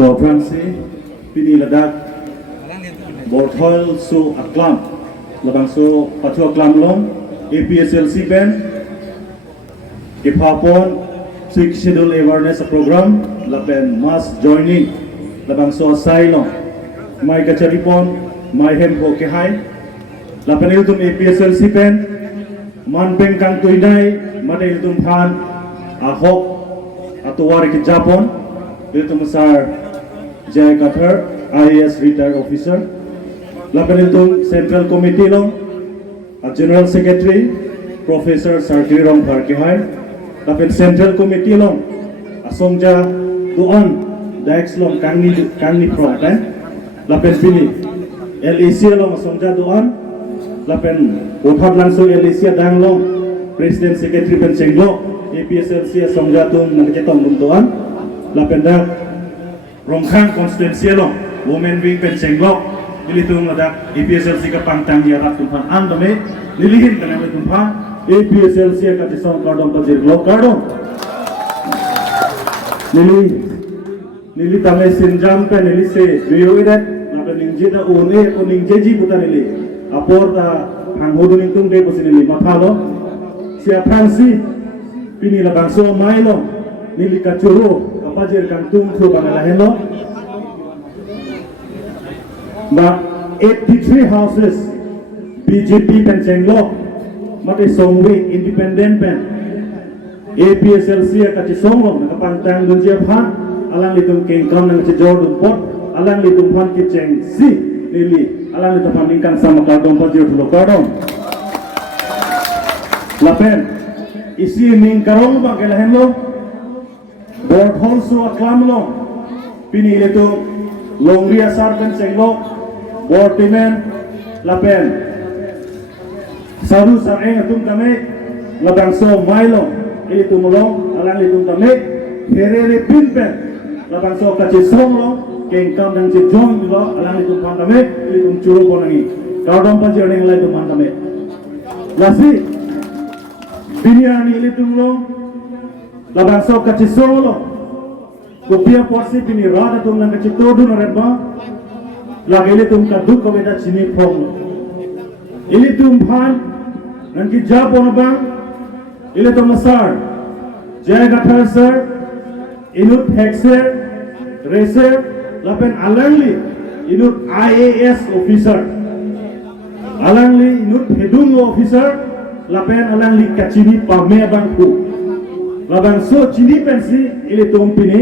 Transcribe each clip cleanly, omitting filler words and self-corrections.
ตัวฟรังซีปีนี้ระดับบอร์ทอลสู่อักลัมระดับสู่ปัจจุบันลง APSLC เป็นอีพาปอนซิกชิดูล awareness program และเป็น mass joining ระดับสู่ไซลงไม่กระจายปอนไม่เห็นโอเคให้และเป็นอีกตัว APSLC เป็นมันเป็นการตุยได้มาได้ตัวผ่านอาหกตัวริกิจาปอนitu besar Jai Kathar IAS retired officer lapan itu Central Committee long General Secretary Professor Sarkir Rom Bharkihai lapan Central Committee long Asongja Tuan Dax long Kangni Pro lapan Pini LEC long Asongja Tuan lapan Uthat langsung LEC Dang long President Secretary Penchenglo APSLC Asongja Tung Nangketong Tuan lapenda rongkhang konstituensi lo women wing pen senglok ilitung ladak APSLC ka pangtang ya rat tumpan andame nilihin kana tumpan APSLC ka tisong kardon ta jirlo kardon nili tame sinjam pe nili se duyo idat lapen ningje da one o ningje ji buta nili apor ta hanghodu ningtung de posin nili mathalo sia phansi pini la bangso mailo nili ka churu Pajir kantung tu bangalahen lo, but 83 houses BJP penceng lo, mati songwi independent pen, APSLC kacik song lo, nakapantang dunjia phan, alang litung kengkam nang cijor dumpot, alang litung phan kiceng si lili, alang litung pandingkan sama kardong pajir tulo kardong, lapen isi ning karong bangalahen lo. Board also aklam lo pini itu longria sarkan senglo board timen lapen saru sareng atum kame labang so mailo itu mulong alang itu kame herere pinpen labang so kaci song lo kengkam dan cijong lo alang itu kame itu curu ponangi kaudom panjang lai itu kame lasi pini ani itu lo labang so kaci solo kopia porsi pini rada tum nang kaci todu na redba lagele tum kadu kaweda chini phong ili tum bhan nang ki japon bang ili tum sar Jai Kathar sir inut hexer reser lapen alangli inut IAS officer alangli inut hedung officer lapen alangli kacini pame bangku labang so chini pensi ili tumpini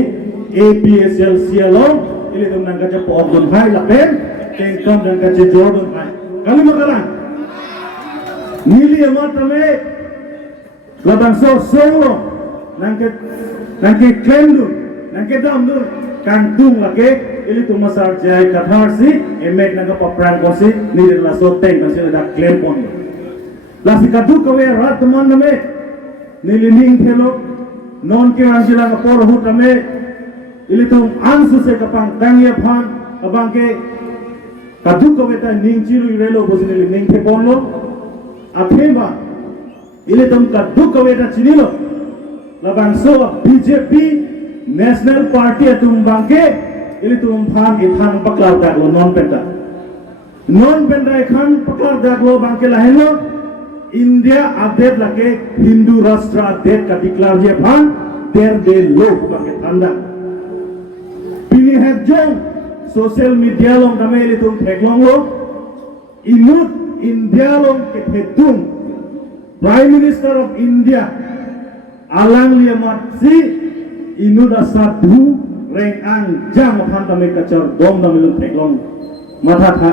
APSLC along ili tum nang kaca pordon hai lapen tengkam dan kaca jordan hai kali makaran nili amatame labang so solo nang ke kendu nang ke damdu kantung lake ili tum masar Jai Kathar si emek nang ka prang kosi nili la so teng kan sila da claim pon la sikadu kawe rat teman name nili ning thelo non ke anjila ka por hutame ilitum ansu se kapang tangya phan abang ke kadu ko beta ning chiru relo bosini ning ke ponlo atheba ilitum kadu ko beta chinilo labang so BJP National Party atum bangke ilitum phan ithan paklar daglo non penda ikhan paklar daglo bangke lahelo India adet lage Hindu Rashtra adet ka declare je phan der de lok bangke thanda pini hejong social media long dameli tum theklong lo inut India long ke thetung Prime Minister of India alang liamat si inut asadhu reng ang jam phan dame kachar dom dameli theklong matha tha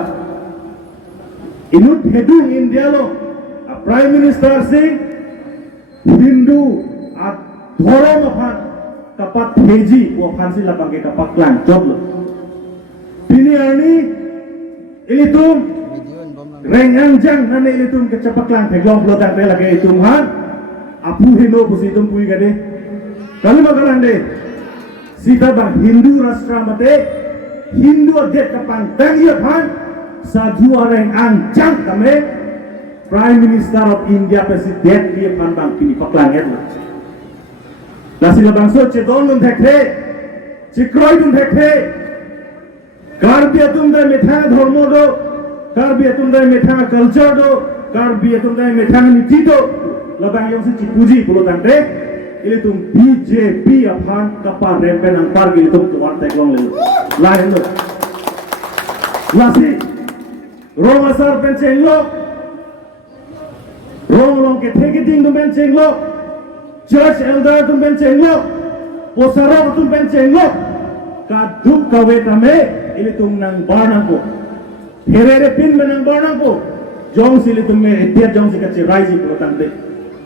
inut hedung India long Prime Minister Singh Hindu at Dhorom aphan kapat heji wo phansi lapang ke kapak lang joblo pini arni ilitum rengang jang nane ilitum ke capak lang peglong blodak le lage itum han apu hino pusitum pui gade kali makalan de sita bang Hindu Rashtra mate Hindu adet kapang tangia phan sadhu areng ang jang kame Prime Minister of India President dia pandang kini paklang itu. Nasi labang so cedon nun thekhe Cikroi tum dhekhe. Karbi atum dai methang dharma do. Karbi atum dai methang culture do. Karbi atum dai methang niti do. Labang yang si cikuji pulo tante. Ili tum BJP aphan kapar rempen ang par ili tum tuan teklong lelu. Lain do. Lasi. Roma sar penceng lo. Roma long ke theke ding tum penceng lo. Church elder tum penceng lo. Posaro tum penceng lo. Kaduk kawe tame ili tum nang barnang ko. Herere pin menang barnang ko. Jong sili tum me tiap jong si kaci raisi pulo tante.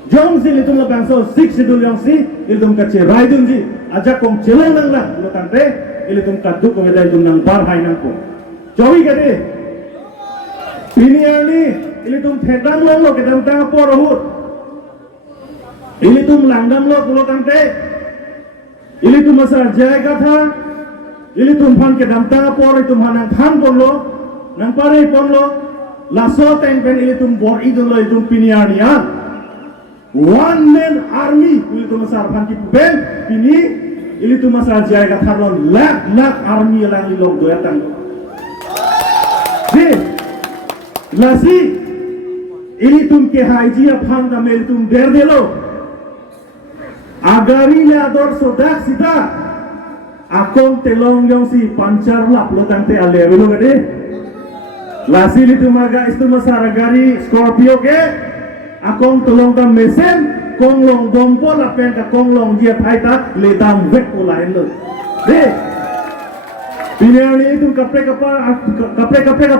Jong sili tum la bangso 6 sidul yang si ili tum kaci raidun ji. Aja kong celeng nang la pulo tante ili tum kaduk kawe dai tum nang bar hai nang ko. Jowi kade. Ini ani ili tum thedam lo ke dam ta por hut. Ili tum langdam lo pulo tante. Ili tum masar jai katha. Ili tum phan ke dam ta por tum hanang than pon lo. Nang pare pon lo. Laso teng pen ili tum bor idun lo ili tum piniania. One man army ili tum masar phan ki pen pini ili tum masar jai katha lo lak army lang li log doya tang. Lasi ini tum ke haji aphan da mel tum der delo agari le ador sodak sita akong telong yang si pancar lap lo tante ale belo gade lasi li tum aga istu masara gari Scorpio ke akong telong da mesen kong long dompo la pen ka kong long dia thaita le dam vek ko lain lo de Pilihan itu kapre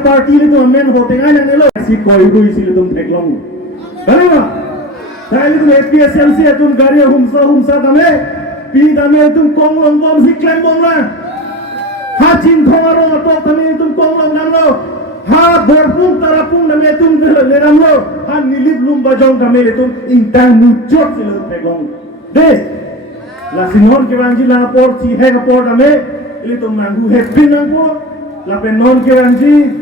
parti itu men hotengan yang nelo si koi rui si itu teklong. Kali ma? Saya itu FPSLC itu gari humsa tame, pi tame itu konglong bom si klaim bom lah. Ha chin thongaro atau tame itu konglong namlo. Ha berpung tarapung tame itu leramlo. Ha nilip lum bajong tame itu intang muncul si itu teklong. Deh, la sinor kewanji la por si hega por tame. Ili tum nanggu happy nanggu lapen non ke anji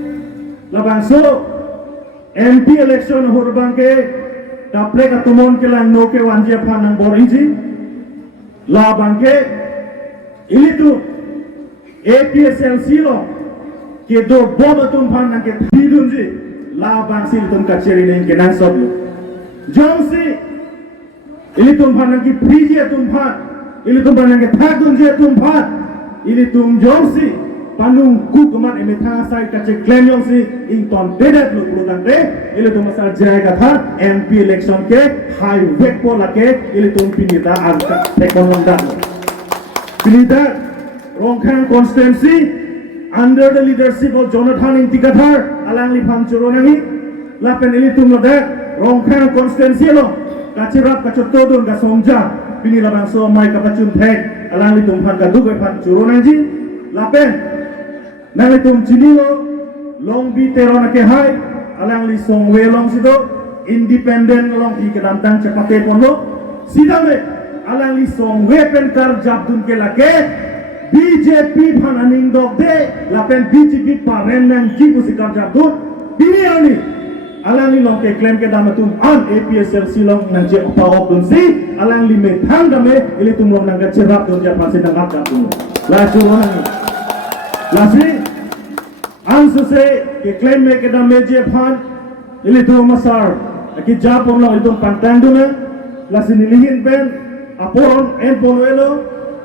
labangso MP election hurbang ke tapre ka tumon ke lang no ke wanji aphan nang borinji labang ke ili tu APSLC lo ke do bom tum phan nang ke thidunji labang sil tum ka cheri nang ke nang sob lo jongsi ili tum phan nang ki friji tum phan ili tum phan nang ke thadunji tum phan ili tum jongsi panung ku kemat eme thang sai kache claim jongsi ing ton bedat lu pulo tante ili tum asal jai katha MP election ke high wek po lake ili tum pinita angka tekononda pinita Rongkhang constituency under the leadership of Jonathan Intikathar alang li phamchuro nangi lapen ili tum lodak Rongkhang constituency lo kachirap kachotodun ka somja pini labang so mai kapachun thek alang li tum phan ka dugai phan churo nang ji lapen nang li tum chini lo long bi tero na ke hai alang li song we long sido independent long hi ke dam tang chapate pon lo sida me alang li song we pen kar jabdun ke lake BJP phan aning dok de lapen BJP paren nang ki ku sikar jabdun bini ani alang li long ke claim ke dam tum an APSLC long nang je pa op dun si alang li me thang dame ili tum long nang ke rap dun ja pasi nang ap tum la churo nang la si ans se ke claim me ke dam me je phan ili tum masar ki ja pon lo ili tum pantang dun la si nilihin ben apon en ponuelo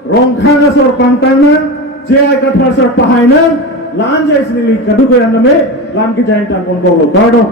Rongkhang asor pantang na je ai ka thar sar pahai na lan jai sinili kadu ko yan me lan ki jain tan pon ko lo gardo